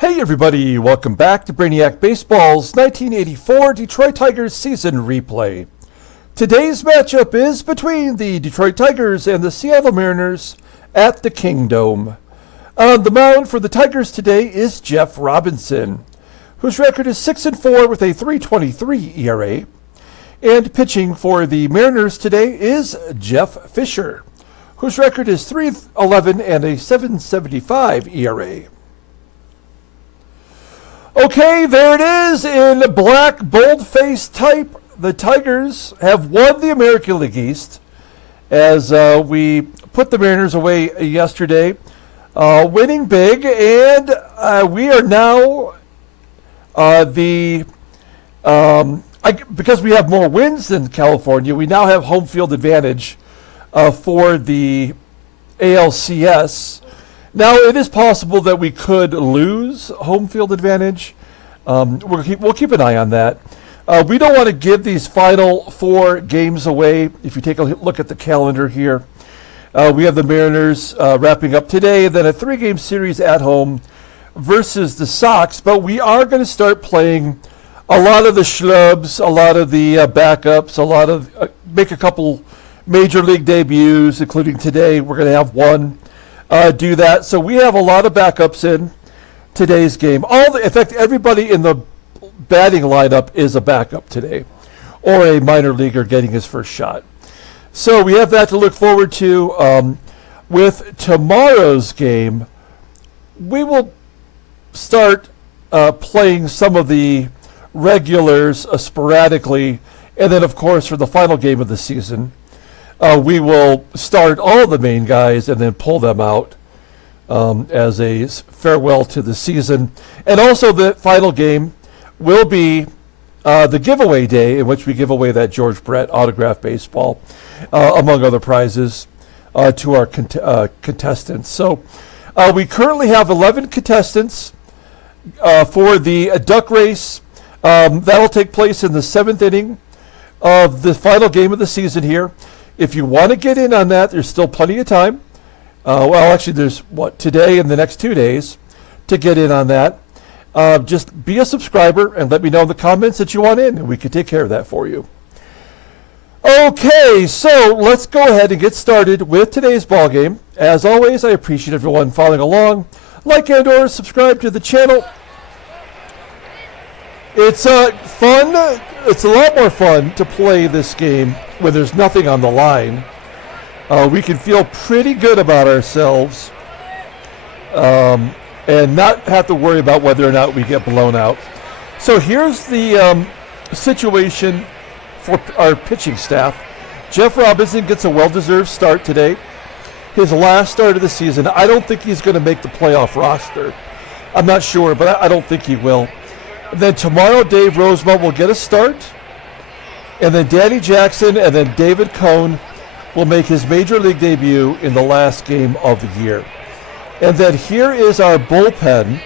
Hey everybody, welcome back to Brainiac Baseball's 1984 Detroit Tigers season replay. Today's matchup is between the Detroit Tigers and the Seattle Mariners at the Kingdome. On the mound for the Tigers today is Jeff Robinson, whose record is 6-4 with a 3.23 ERA. And pitching for the Mariners today is Jeff Fischer, whose record is 3.11 and a 7.75 ERA. Okay, there it is in black bold-faced type. The Tigers have won the American League East as we put the Mariners away yesterday, winning big, and we are now because we have more wins than California, we now have home field advantage for the ALCS. Now, it is possible that we could lose home field advantage. We'll keep an eye on that. We don't want to give these final 4 games away. If you take a look at the calendar here, we have the Mariners wrapping up today, then a 3-game series at home versus the Sox. But we are going to start playing a lot of the schlubs, a lot of the backups, make a couple major league debuts, including today. We're going to have one. Do that. So we have a lot of backups in today's game. In fact, everybody in the batting lineup is a backup today, or a minor leaguer getting his first shot. So we have that to look forward to. With tomorrow's game, we will start playing some of the regulars sporadically, and then, of course, for the final game of the season, we will start all the main guys and then pull them out as a farewell to the season. And also the final game will be the giveaway day, in which we give away that George Brett autographed baseball, among other prizes, to our contestants. So we currently have 11 contestants for the duck race. That'll take place in the 7th inning of the final game of the season here. If you want to get in on that, there's still plenty of time. Well, actually, there's today and the next 2 days to get in on that. Just be a subscriber and let me know in the comments that you want in, and we can take care of that for you. Okay, so let's go ahead and get started with today's ball game. As always, I appreciate everyone following along. Like and/or subscribe to the channel. It's fun. It's a lot more fun to play this game when there's nothing on the line. We can feel pretty good about ourselves and not have to worry about whether or not we get blown out. So here's the situation for our pitching staff. Jeff Robinson gets a well-deserved start today. His last start of the season. I don't think he's going to make the playoff roster. I'm not sure, but I don't think he will. And then tomorrow, Dave Rosemont will get a start. And then Danny Jackson and then David Cone will make his major league debut in the last game of the year. And then here is our bullpen.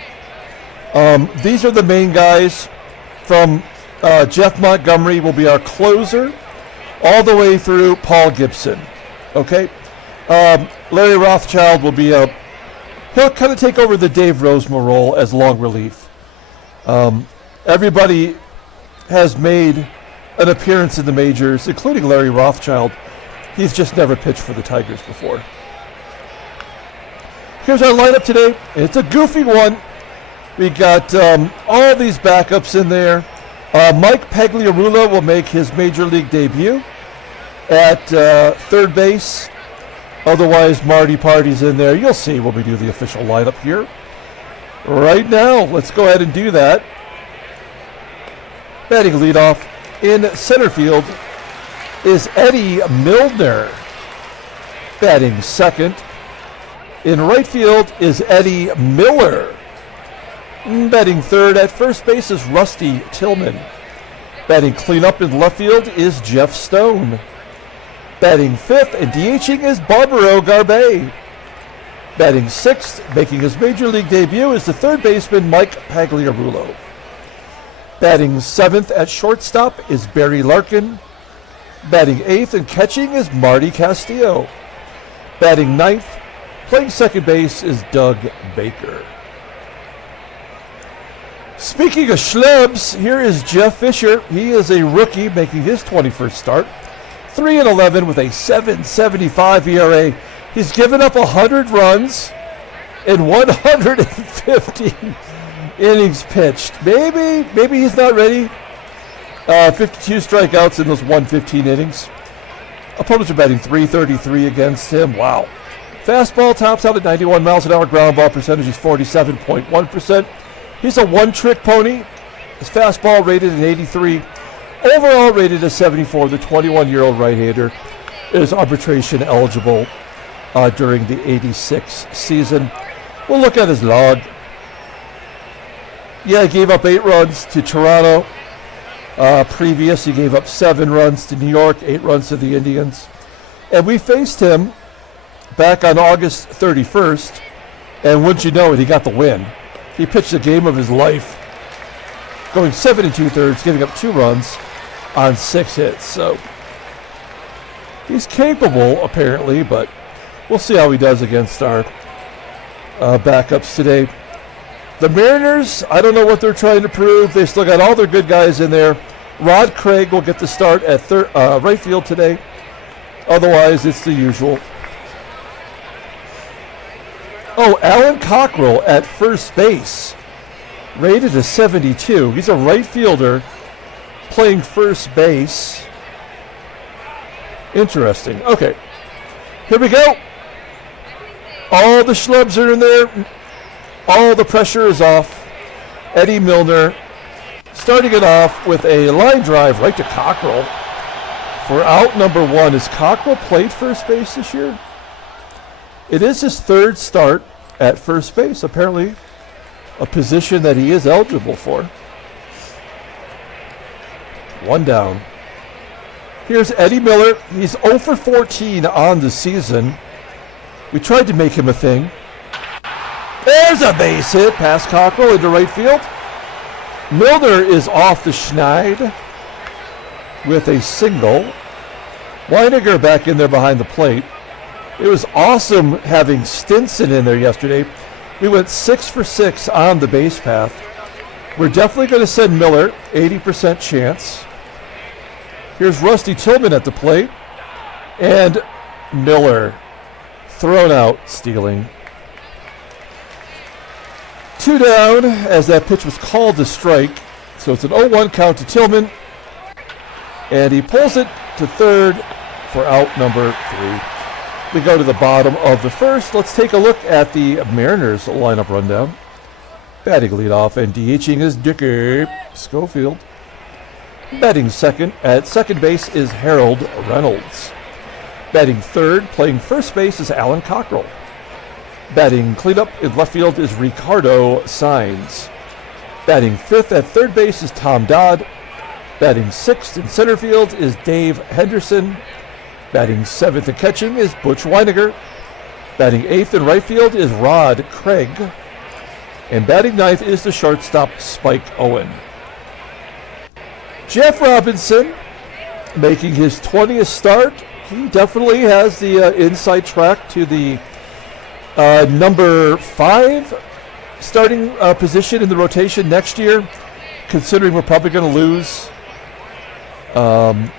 These are the main guys. From Jeff Montgomery will be our closer, all the way through Paul Gibson. Okay? Larry Rothschild will be he'll kind of take over the Dave Rosemont role as long relief. Everybody has made an appearance in the majors, including Larry Rothschild. He's just never pitched for the Tigers before. Here's our lineup today. It's a goofy one. We got all these backups in there. Mike Pagliarulo will make his major league debut at third base. Otherwise, Marty Party's in there. You'll see when we do the official lineup here. Right now, let's go ahead and do that. Batting leadoff in center field is Eddie Milner. Batting second in right field is Eddie Miller. Batting third at first base is Rusty Tillman. Batting cleanup in left field is Jeff Stone. Batting fifth and DHing is Barbaro GARBEY. Batting sixth, making his major league debut, is the third baseman Mike Pagliarulo. Batting seventh at shortstop is Barry Larkin. Batting eighth and catching is Marty Castillo. Batting ninth, playing second base is Doug Baker. Speaking of schlubs, here is Jeff Fischer. He is a rookie making his 21st start. 3-11 with a 7.75 ERA. He's given up 100 runs in 115 innings pitched. Maybe he's not ready. 52 strikeouts in those 115 innings. Opponents are batting .333 against him. Wow. Fastball tops out at 91 miles an hour. Ground ball percentage is 47.1%. He's a one-trick pony. His fastball rated an 83. Overall rated a 74. The 21-year-old right-hander is arbitration eligible during the 86 season. We'll look at his log. Yeah, he gave up 8 runs to Toronto. Previous, he gave up 7 runs to New York, 8 runs to the Indians. And we faced him back on August 31st, and wouldn't you know it, he got the win. He pitched the game of his life, going 7 2/3, giving up 2 runs on 6 hits. So he's capable, apparently, but we'll see how he does against our backups today. The Mariners, I don't know what they're trying to prove. They still got all their good guys in there. Rod Craig will get the start at right field today. Otherwise, it's the usual. Oh, Alan Cockrell at first base, rated a 72. He's a right fielder playing first base. Interesting. Okay, here we go. All the schlubs are in there. All the pressure is off. Eddie Milner starting it off with a line drive right to Cockrell for out number 1. Has Cockrell played first base this year? It is his 3rd start at first base, apparently a position that he is eligible for. 1 down. Here's Eddie Miller. He's 0 for 14 on the season. We tried to make him a thing. There's a base hit past Cockrell into right field. Milner is off the schneid with a single. WYNEGAR back in there behind the plate. It was awesome having Stinson in there yesterday. We went 6 for 6 on the base path. We're definitely going to send Miller, 80% chance. Here's Rusty Tillman at the plate. And Miller thrown out, stealing. 2 down as that pitch was called to strike. So it's an 0-1 count to Tillman. And he pulls it to third for out number 3. We go to the bottom of the first. Let's take a look at the Mariners lineup rundown. Batting leadoff and DHing is Dicky Schofield. Batting second at second base is Harold Reynolds. Batting third, playing first base is Alan Cockrell. Batting cleanup in left field is Ricardo SAENZ. Batting fifth at third base is Tom Dodd. Batting sixth in center field is Dave Henderson. Batting seventh and catching is Butch WYNEGAR. Batting eighth in right field is Rod Craig. And batting ninth is the shortstop Spike Owen. Jeff Robinson making his 20th start. He definitely has the inside track to the number 5 starting position in the rotation next year, considering we're probably going to lose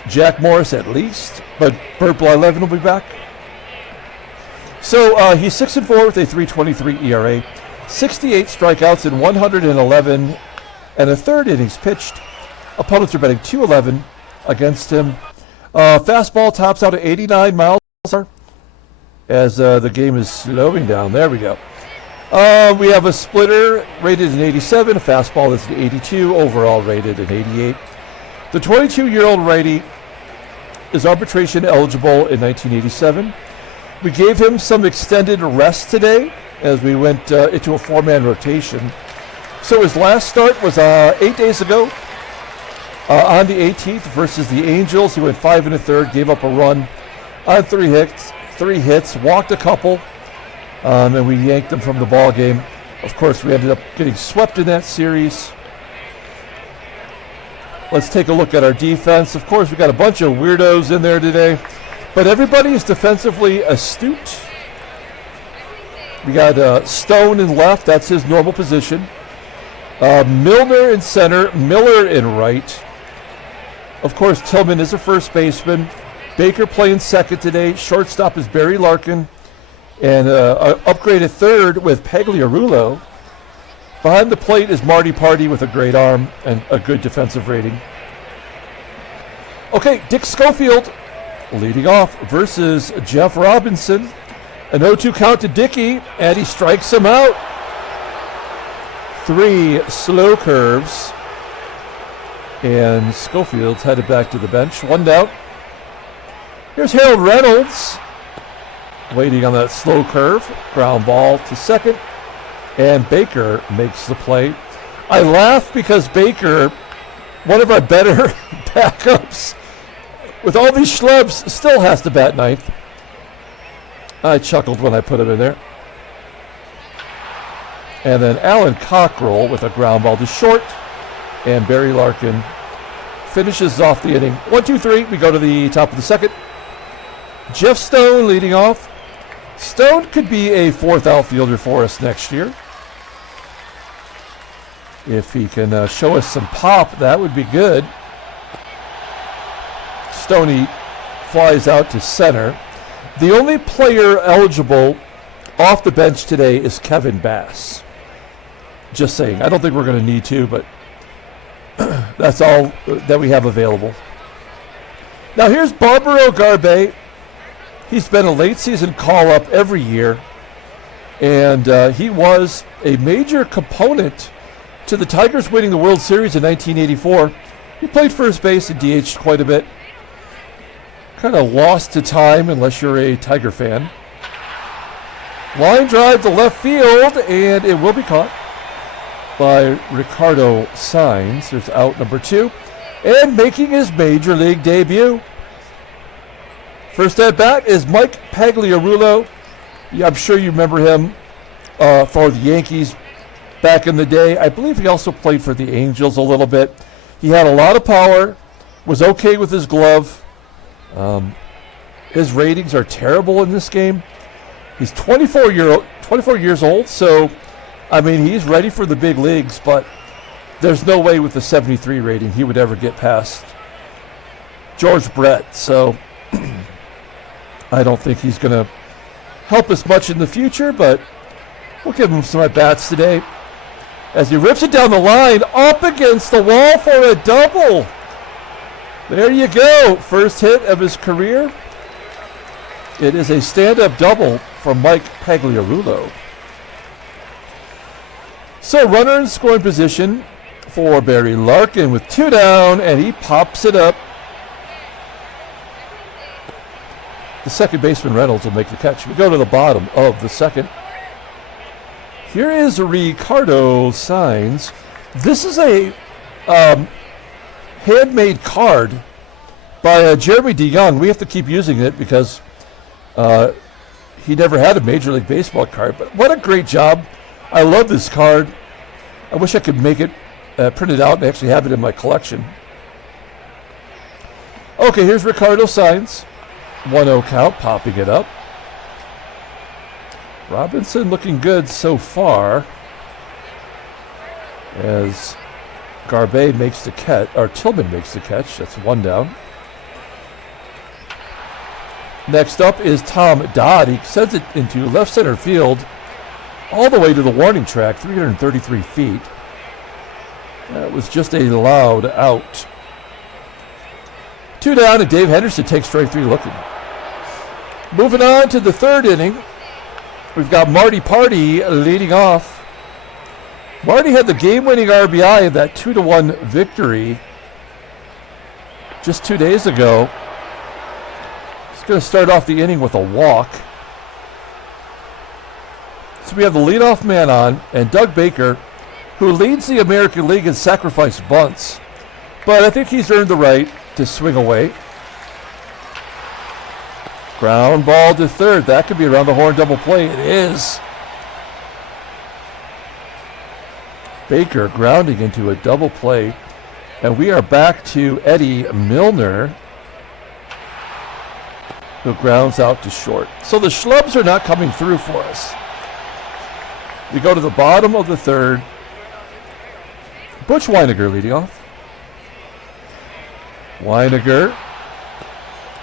Jack Morris at least, but Bert Blyleven will be back. So he's 6-4 with a 3.23 ERA, 68 strikeouts in 111 and a third innings pitched. Opponents are batting .211 against him. Fastball tops out at 89 miles an hour as the game is slowing down. There we go. We have a splitter rated an 87, a fastball that's an 82, overall rated an 88. The 22-year-old righty is arbitration eligible in 1987. We gave him some extended rest today as we went into a 4-man rotation. So his last start was 8 days ago on the 18th versus the Angels. He went 5 1/3, gave up a run on 3 hits, walked a couple, and we yanked him from the ball game. Of course, we ended up getting swept in that series. Let's take a look at our defense. Of course, we got a bunch of weirdos in there today, but everybody is defensively astute. We got Stone in left. That's his normal position. Milner in center, Miller in right. Of course, Tillman is a first baseman. Baker playing second today. Shortstop is Barry Larkin. And upgraded third with Pagliarulo. Behind the plate is Marty Party with a great arm and a good defensive rating. Okay, Dick Schofield leading off versus Jeff Robinson. An 0-2 count to Dickey, and he strikes him out. 3 slow curves. And Schofield's headed back to the bench. 1 down. Here's Harold Reynolds. Waiting on that slow curve. Ground ball to second. And Baker makes the play. I laugh because Baker, one of our better backups, with all these schlubs, still has to bat ninth. I chuckled when I put him in there. And then Alan Cockrell with a ground ball to short. And Barry Larkin finishes off the inning. 1, 2, 3. We go to the top of the second. Jeff Stone leading off. Stone could be a 4th outfielder for us next year. If he can show us some pop, that would be good. Stoney flies out to center. The only player eligible off the bench today is Kevin Bass. Just saying. I don't think we're going to need to, but that's all that we have available. Now here's Barbaro GARBEY. He's been a late season call-up every year, and he was a major component to the Tigers winning the World Series in 1984. He played first base and DH'd quite a bit. Kind of lost to time unless you're a Tiger fan. Line drive to left field, and it will be caught by Ricardo SAENZ. There's out number 2. And making his major league debut. First at bat is Mike Pagliarulo. Yeah, I'm sure you remember him for the Yankees back in the day. I believe he also played for the Angels a little bit. He had a lot of power, was okay with his glove. His ratings are terrible in this game. He's 24 years old, so, I mean, he's ready for the big leagues, but there's no way with the 73 rating he would ever get past George Brett, so I don't think he's going to help us much in the future, but we'll give him some at-bats today. As he rips it down the line, up against the wall for a double. There you go. First hit of his career. It is a stand-up double from Mike Pagliarulo. So runner in scoring position for Barry Larkin with 2 down, and he pops it up. The second baseman Reynolds will make the catch. We go to the bottom of the second. Here is Ricardo SAENZ. This is a handmade card by Jeremy DeYoung. We have to keep using it because he never had a Major League Baseball card. But what a great job. I love this card. I wish I could make it printed out and actually have it in my collection. Okay, here's Ricardo SAENZ. 1-0 count, popping it up. Robinson looking good so far as GARBEY makes the catch, or Tillman makes the catch. That's 1 down. Next up is Tom Dodd. He sends it into left center field all the way to the warning track, 333 feet. That was just a loud out. 2 down, and Dave Henderson takes strike 3 looking. Moving on to the third inning, we've got Marty Party leading off. Marty had the game-winning RBI in that 2-1 victory just 2 days ago. He's going to start off the inning with a walk. So we have the leadoff man on, and Doug Baker, who leads the American League in sacrifice bunts. But I think he's earned the right to swing away. Ground ball to third. That could be around the horn double play. It is. Baker grounding into a double play. And we are back to Eddie Milner, who grounds out to short. So the schlubs are not coming through for us. We go to the bottom of the third. Butch WYNEGAR leading off. WYNEGAR,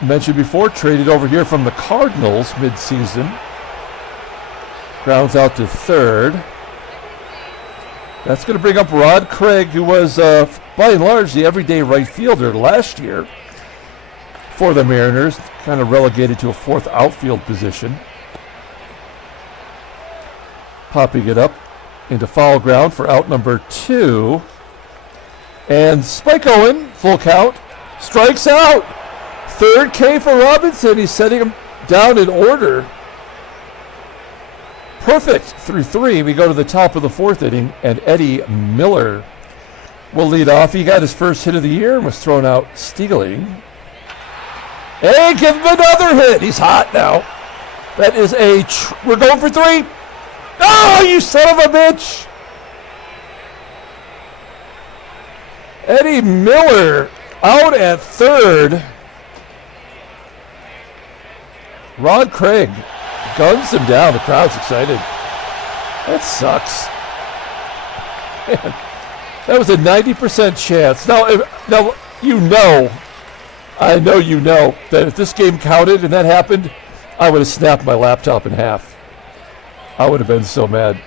mentioned before, traded over here from the Cardinals mid-season. Grounds out to third. That's going to bring up Rod Craig, who was, by and large, the everyday right fielder last year for the Mariners, kind of relegated to a fourth outfield position. Popping it up into foul ground for out number 2. And Spike Owen, full count, strikes out. Third K for Robinson. He's setting him down in order. Perfect through 3. We go to the top of the 4th inning, and Eddie Miller will lead off. He got his first hit of the year and was thrown out stealing. Hey, give him another hit. He's hot now. That is we're going for 3. Oh, you son of a bitch. Eddie Miller out at third. Rod Craig guns him down. The crowd's excited. That sucks. Man, that was a 90% chance. Now, I know you know that if this game counted and that happened, I would have snapped my laptop in half. I would have been so mad.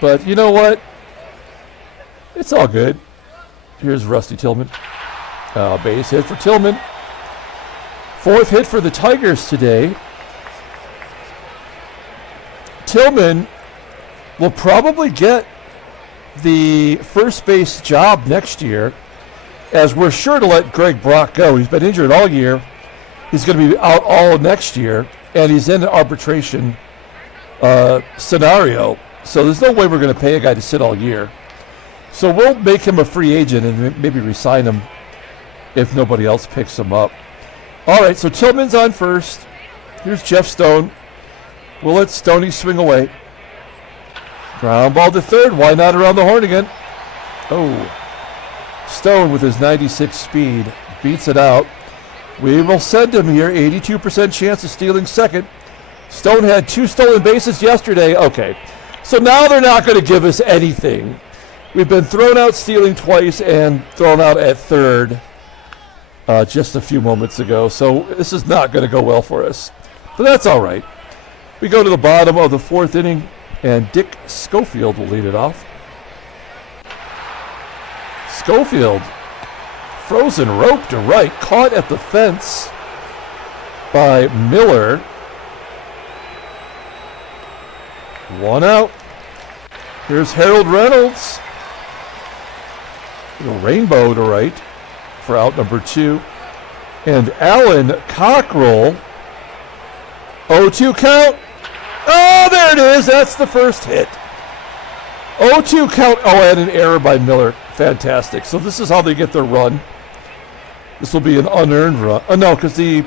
But you know what? It's all good. Here's Rusty Tillman. Base hit for Tillman. 4th hit for the Tigers today. Tillman will probably get the first base job next year, as we're sure to let Greg Brock go. He's been injured all year. He's going to be out all next year, and he's in an arbitration scenario. So there's no way we're going to pay a guy to sit all year. So we'll make him a free agent and maybe re-sign him if nobody else picks him up. All right, so Tillman's on first. Here's Jeff Stone. We'll let Stoney swing away. Ground ball to third. Why not around the horn again? Oh. Stone with his 96 speed beats it out. We will send him here. 82% chance of stealing second. Stone had 2 stolen bases yesterday. Okay. So now they're not going to give us anything. We've been thrown out stealing twice and thrown out at third just a few moments ago. So this is not going to go well for us. But that's all right. We go to the bottom of the 4th inning, and Dick Schofield will lead it off. Schofield, frozen rope to right, caught at the fence by Miller. 1 out. Here's Harold Reynolds. Little rainbow to right for out number 2. And Alan Cockrell. 0-2 count. Oh, there it is. That's the first hit. 0-2 count. Oh, and an error by Miller. Fantastic. So this is how they get their run. This will be an unearned run. Oh, no, because the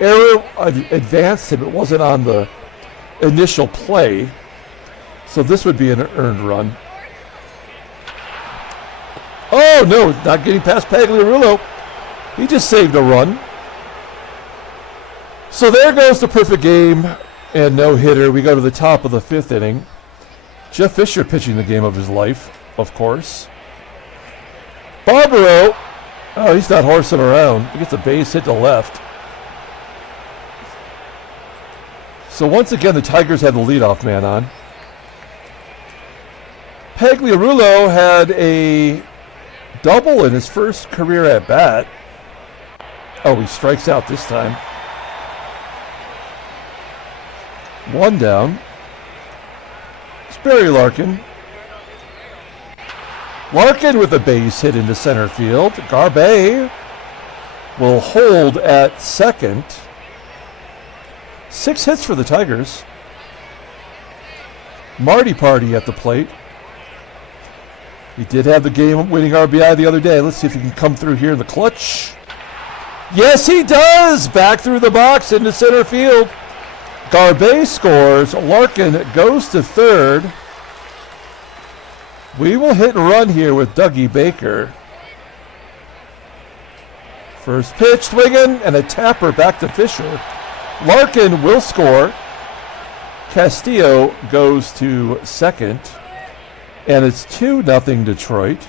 error advanced him. It wasn't on the initial play. So this would be an earned run. Oh, no, not getting past Pagliarulo. He just saved a run. So there goes the perfect game and no-hitter. We go to the top of the 5th inning. Jeff Fischer pitching the game of his life, of course. Barbaro, oh, he's not horsing around. He gets a base hit to left. So once again, the Tigers had the leadoff man on. Pagliarulo had a double in his first career at bat. Oh, he strikes out this time. 1 down. It's Barry Larkin. Larkin with a base hit into center field. GARBEY will hold at second. 6 hits for the Tigers. Marty Party at the plate. He did have the game-winning RBI the other day. Let's see if he can come through here in the clutch. Yes, he does! Back through the box into center field. GARBEY scores. Larkin goes to third. We will hit and run here with Dougie Baker. First pitch, swinging, and a tapper back to Fischer. Larkin will score. Castillo goes to second. And it's 2-0 Detroit.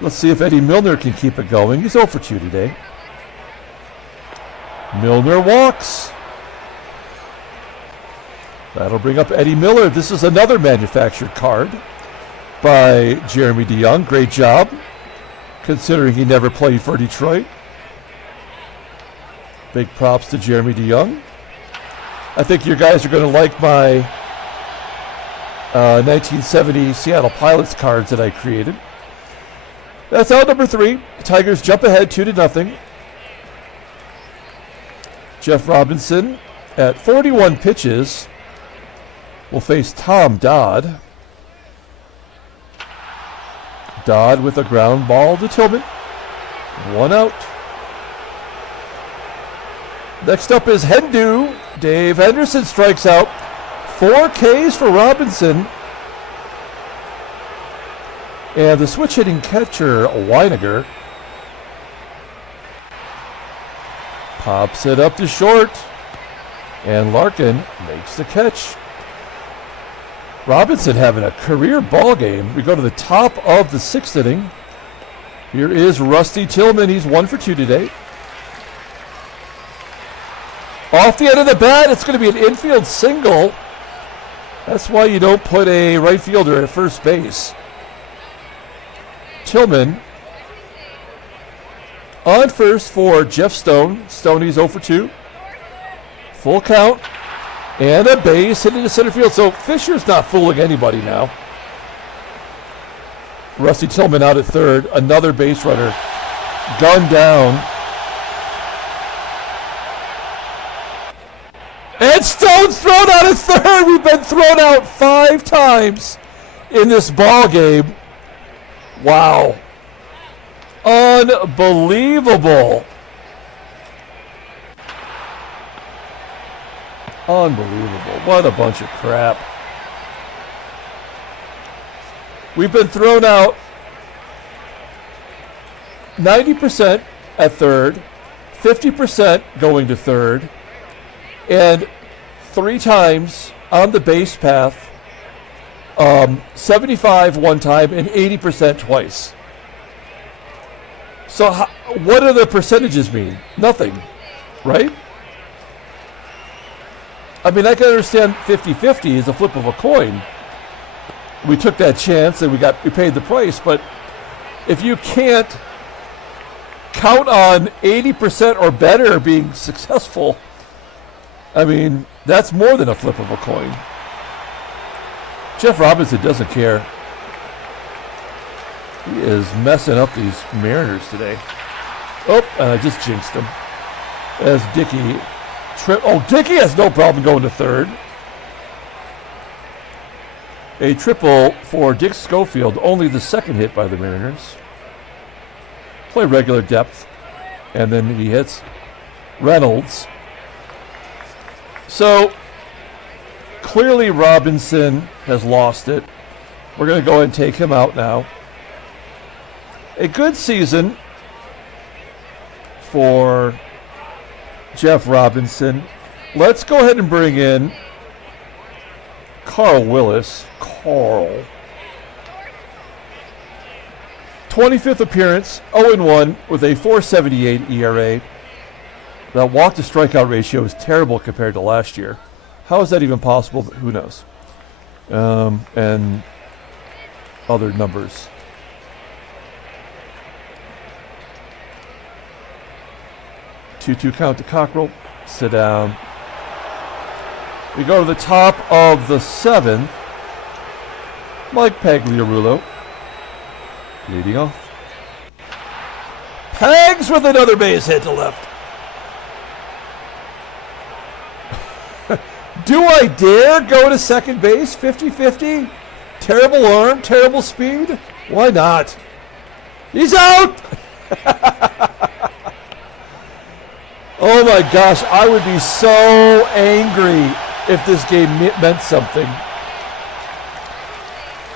Let's see if Eddie Milner can keep it going. He's 0 for 2 today. Milner walks. That'll bring up Eddie Miller. This is another manufactured card by Jeremy DeYoung. Great job, considering he never played for Detroit. Big props to Jeremy DeYoung. I think you guys are going to like my 1970 Seattle Pilots cards that I created. That's out number 3. Tigers jump ahead 2-0. Jeff Robinson at 41 pitches will face Tom Dodd. Dodd with a ground ball to Tillman. 1 out. Next up is Hendu. Dave Henderson strikes out. 4 Ks for Robinson. And the switch hitting catcher, WYNEGAR, pops it up to short. And Larkin makes the catch. Robinson having a career ball game. We go to the top of the 6th inning. Here is Rusty Tillman. He's 1 for 2 today. Off the end of the bat, it's going to be an infield single. That's why you don't put a right fielder at first base. Tillman on first for Jeff Stone. Stoney's 0 for 2. Full count. And a base hit into center field. So Fischer's not fooling anybody now. Rusty Tillman out at third. Another base runner. Gunned down. And Stone's thrown out at third. We've been thrown out 5 times in this ball game. Wow. Unbelievable. Unbelievable. What a bunch of crap. We've been thrown out 90% at third, 50% going to third, and 3 times on the base path, 75 one time and 80% twice. So what do the percentages mean? Nothing, right? I mean, I can understand 50-50 is a flip of a coin. We took that chance and we paid the price, but if you can't count on 80% or better being successful, I mean, that's more than a flip of a coin. Jeff Robinson doesn't care. He is messing up these Mariners today. Oh, and I just jinxed him. As Dickey Dickey has no problem going to third. A triple for Dick Schofield, only the 2nd hit by the Mariners. Play regular depth, and then he hits Reynolds. So, clearly Robinson has lost it. We're going to go ahead and take him out now. A good season for Jeff Robinson. Let's go ahead and bring in Carl Willis. Carl. 25th appearance, 0-1 with a 4.78 ERA. That walk to strikeout ratio is terrible compared to last year. How is that even possible? Who knows? And other numbers. 2-2 count to Cockrell. Sit down. We go to the top of the 7th. Mike Pagliarulo leading off. Pags with another base hit to left. Do I dare go to second base 50-50? Terrible arm, terrible speed? Why not? He's out! Oh my gosh, I would be so angry if this game meant something.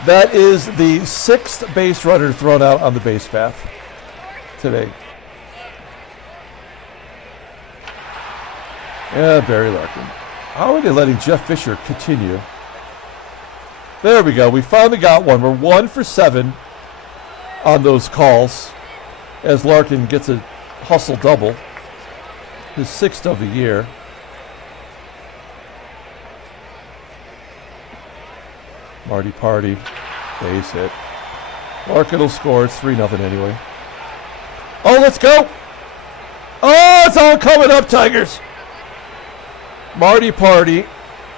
That is the 6th base runner thrown out on the base path today. Yeah, Barry Larkin. How are they letting Jeff Fischer continue? There we go. We finally got one. We're 1 for 7. on those calls as Larkin gets a hustle double, his 6th of the year. Marty Party, base hit. Larkin will score. It's 3-0 anyway. Oh, let's go! Oh, it's all coming up, Tigers! Marty Party,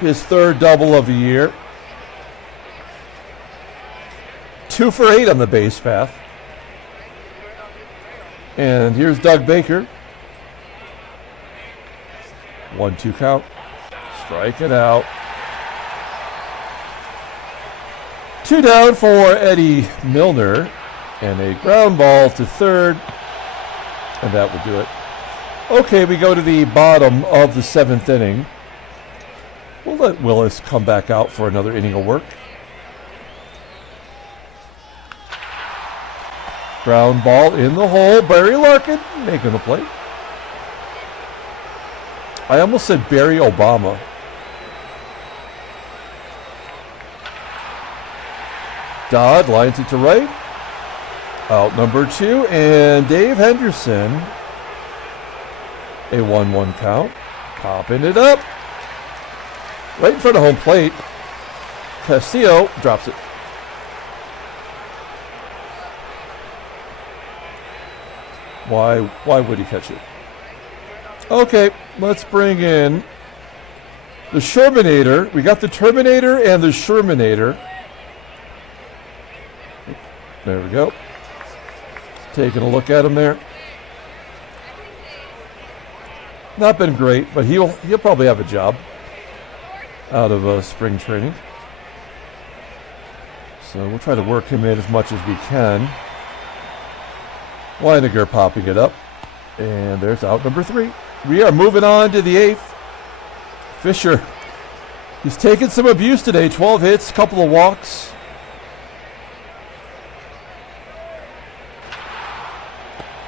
his 3rd double of the year. 2 for 8 on the base path. And here's Doug Baker. 1-2 count. Striking out. 2 down for Eddie Milner. And a ground ball to 3rd. And that will do it. Okay, we go to the bottom of the 7th inning. We'll let Willis come back out for another inning of work. Ground ball in the hole. Barry Larkin making the play. I almost said Barry Obama. Dodd lines it to right. Out number 2. And Dave Henderson. A 1-1 count. Popping it up. Right in front of home plate. Castillo drops it. Why would he catch it? Okay, let's bring in the Shermanator. We got the Terminator and the Shermanator. There we go. Taking a look at him there. Not been great, but he'll probably have a job out of spring training. So we'll try to work him in as much as we can. WYNEGAR popping it up. And there's out number 3. We are moving on to the 8th. Fischer. He's taken some abuse today. 12 hits, couple of walks.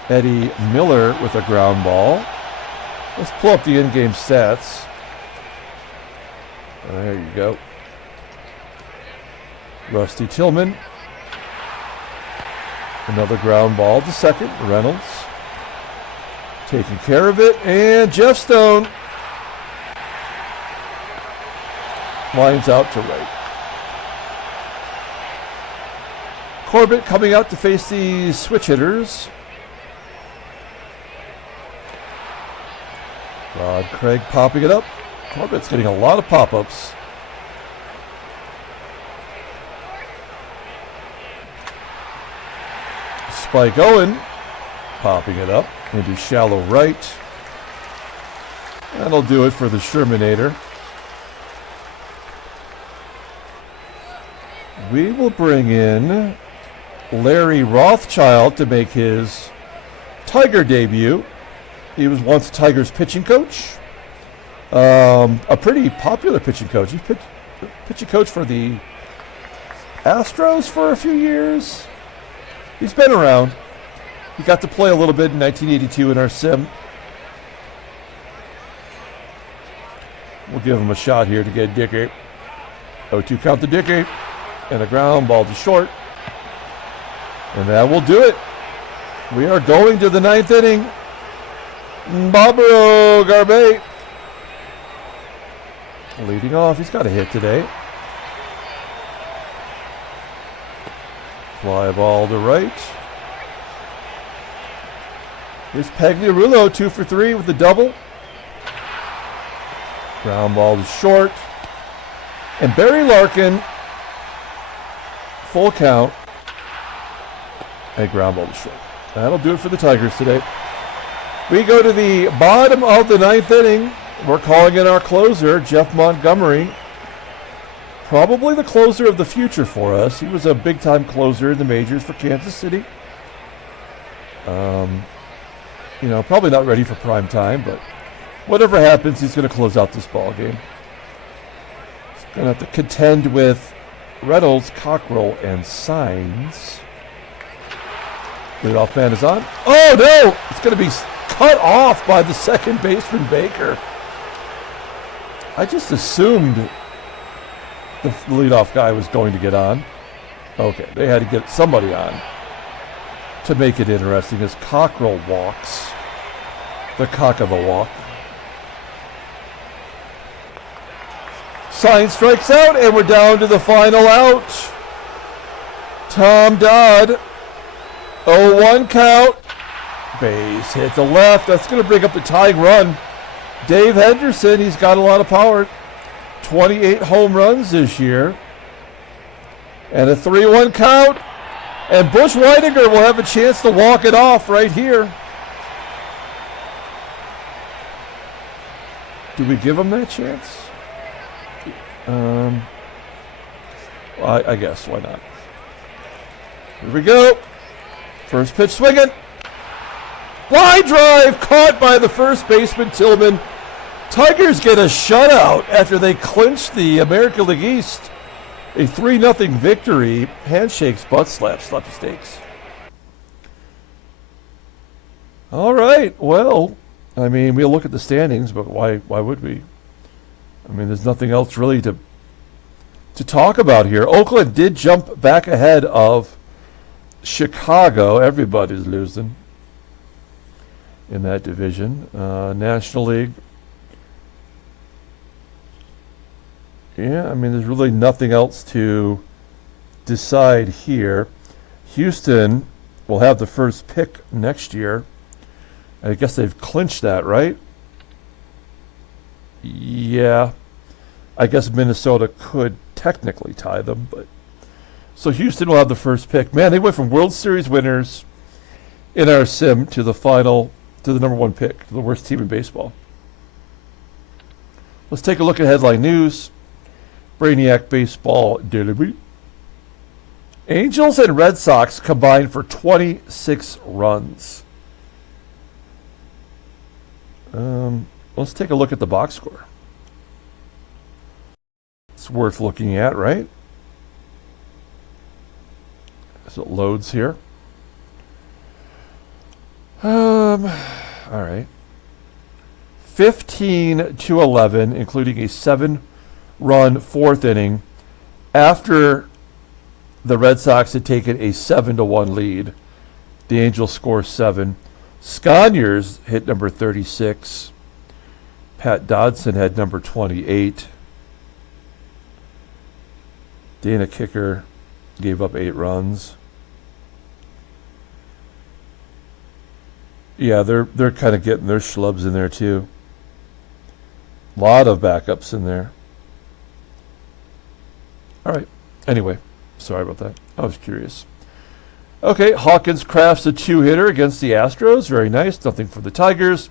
Eddie Miller with a ground ball. Let's pull up the in-game stats. There you go. Rusty Tillman. Another ground ball to second. Reynolds taking care of it. And Jeff Stone lines out to right. Corbett coming out to face the switch hitters. Rod Craig popping it up. Corbett's getting a lot of pop-ups. Spike Owen popping it up into shallow right. That'll do it for the Shermanator. We will bring in Larry Rothschild to make his Tiger debut. He was once Tigers pitching coach. A pretty popular pitching coach. He pitching coach for the Astros for a few years. He's been around. He got to play a little bit in 1982 in our sim. We'll give him a shot here to get Dickey. 0-2 count to Dickey. And a ground ball to short. And that will do it. We are going to the 9th inning. Barbaro GARBEY leading off. He's got a hit today. Fly ball to right. Here's Pagliarulo, 2 for 3 with the double. Ground ball to short. And Barry Larkin, full count. A ground ball to short. That'll do it for the Tigers today. We go to the bottom of the 9th inning. We're calling in our closer, Jeff Montgomery. Probably the closer of the future for us. He was a big-time closer in the majors for Kansas City. Probably not ready for prime time, but whatever happens, he's going to close out this ball game. He's going to have to contend with Reynolds, COCKRELL, and SAENZ. Leadoff man is on. Oh, no! It's going to be cut off by the second baseman, Baker. I just assumed the leadoff guy was going to get on. Okay, they had to get somebody on. to make it interesting as Cockrell walks. The cock of the walk. SAENZ strikes out, and we're down to the final out. Tom Dodd. 0-1 count. Base hit the left. That's going to bring up the tying run. Dave Henderson, he's got a lot of power. 28 home runs this year. And a 3-1 count. And Butch WYNEGAR will have a chance to walk it off right here. Do we give him that chance? I guess, why not? Here we go. First pitch swinging. Line drive caught by the first baseman, Tillman. Tigers get a shutout after they clinch the American League East. A 3-0 victory. Handshakes, butt slaps, sloppy steaks. All right, well, I mean, we'll look at the standings, but why would we? I mean, there's nothing else really to talk about here. Oakland did jump back ahead of Chicago. Everybody's losing in that division. National League. Yeah, I mean, there's really nothing else to decide here. Houston will have the first pick next year. I guess they've clinched that, right? Yeah. I guess Minnesota could technically tie them, but so Houston will have the first pick. Man, they went from World Series winners in our sim to the final, to the number 1 pick, to the worst team in baseball. Let's take a look at headline news. Brainiac Baseball Daily. Angels and Red Sox combined for 26 runs. Let's take a look at the box score. It's worth looking at, right? As it loads here. All right. 15-11, including a 7-run fourth inning after the Red Sox had taken a 7-1 lead. The Angels score 7. Sconyers hit number 36. Pat Dodson had number 28. Dana Kicker gave up 8 runs. Yeah, they're kind of getting their schlubs in there too. A lot of backups in there. All right. Anyway, sorry about that. I was curious. Okay, Hawkins crafts a 2-hitter against the Astros. Very nice. Nothing for the Tigers.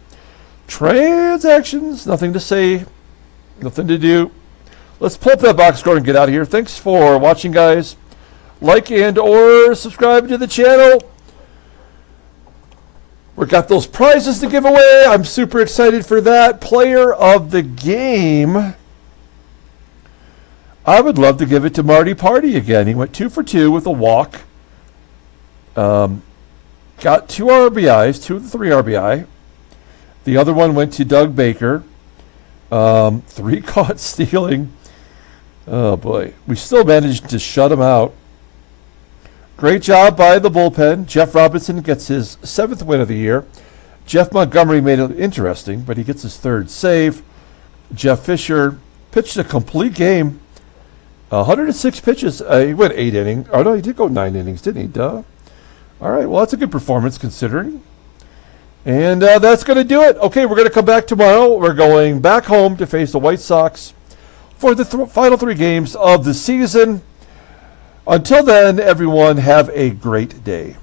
Transactions. Nothing to say. Nothing to do. Let's pull up that box score and get out of here. Thanks for watching, guys. Like and or subscribe to the channel. We've got those prizes to give away. I'm super excited for that. Player of the game. I would love to give it to Marty Party again. He went 2 for 2 with a walk. Got 2 RBIs, 2 of the 3 RBI. The other one went to Doug Baker. 3 caught stealing. Oh, boy. We still managed to shut him out. Great job by the bullpen. Jeff Robinson gets his 7th win of the year. Jeff Montgomery made it interesting, but he gets his 3rd save. Jeff Fischer pitched a complete game. 106 pitches. He went 8 innings. Oh, no, he did go 9 innings, didn't he? Duh. All right, well, that's a good performance considering. And that's going to do it. Okay, we're going to come back tomorrow. We're going back home to face the White Sox for the final 3 games of the season. Until then, everyone, have a great day.